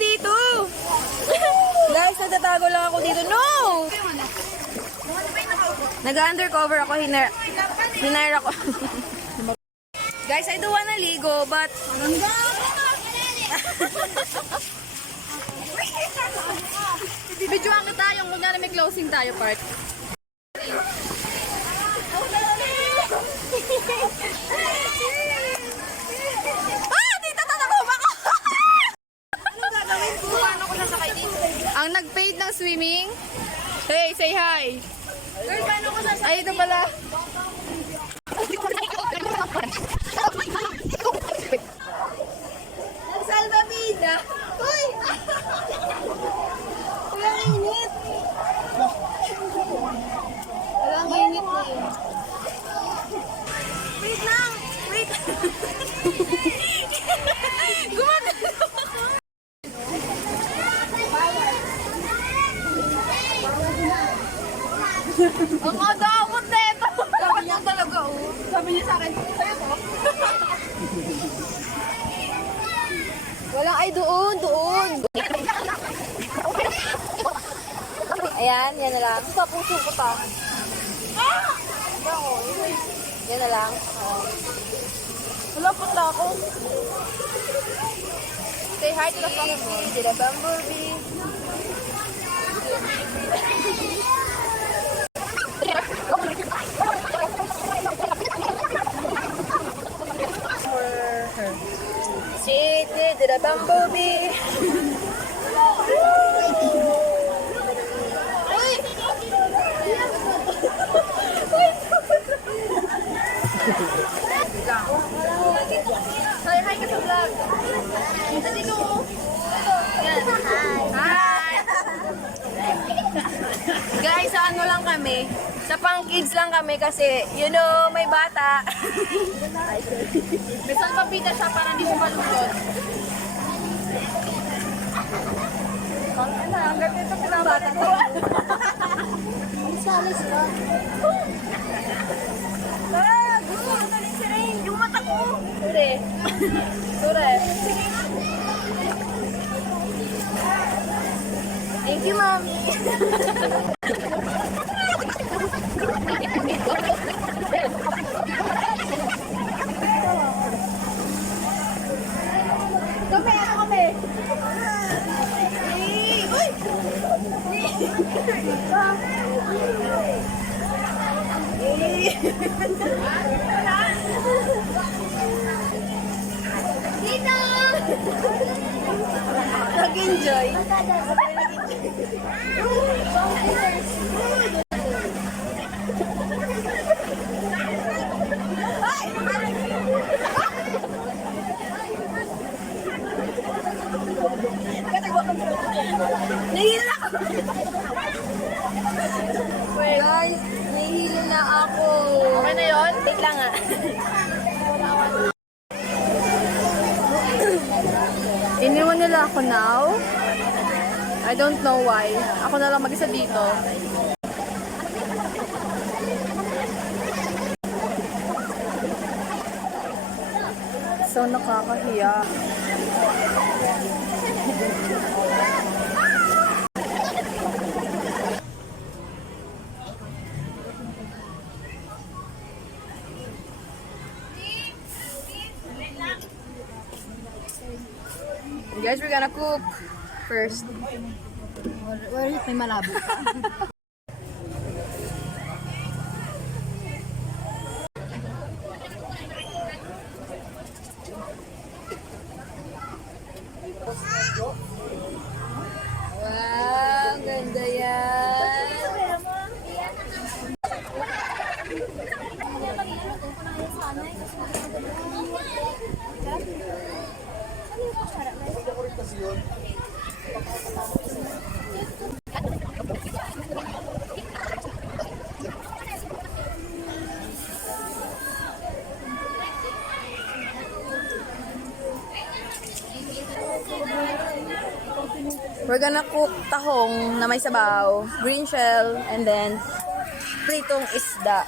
Dito! Guys, nagtatago lang ako dito. No! Nag-undercover ako. Hinire ako. Guys, I do wanna ligo, but... Videoan kita yung kunyari may closing tayo part. Dito tatagom ako! Ano gagawin ko? Paano ko sasakay dito? Ang nag-paid ng swimming. Hey, say hi! Girl, paano ko sasakay? Ay, ito pala. Salvavida! Uy! Walang init! Walang init na yun. Wait lang! Wait! Gumagano ako! Ang adamot na ito! Dapat lang talaga, oh. Sabi niya sa akin, sa'yo to. Walang ay doon, doon. Ayan, yan na lang. Sa puso ko ta. Yan na lang. Wala po na ako. Say hi to the bumblebee, to the bumblebee. Say hi to the bumblebee. Hi, hi ka sa vlog. Dito. Yan. Hi! Guys, sa ano lang kami? Sa pang kids lang kami kasi, you know, may bata. May salpapita siya para hindi siya malulod. Hanggang dito pinabata ko. Ang salis ka. Gusto ko na rin si Rain. Yung mata ko. Sure. Sure. Thank you, Mommy. Kami, ano kami? Uy! Dito! Nag-enjoy. Nahihila ako. Guys, nahihila na ako. Okay na yun? Wait lang ah. Iniwan nila ako now. I don't know why. Ako na lang mag-isa dito. So nakakahiya. Guys, we're gonna cook first. Where may malabo ka? Wow, ganda yan. We're gonna cook tahong na may sabaw, green shell, and then pritong isda.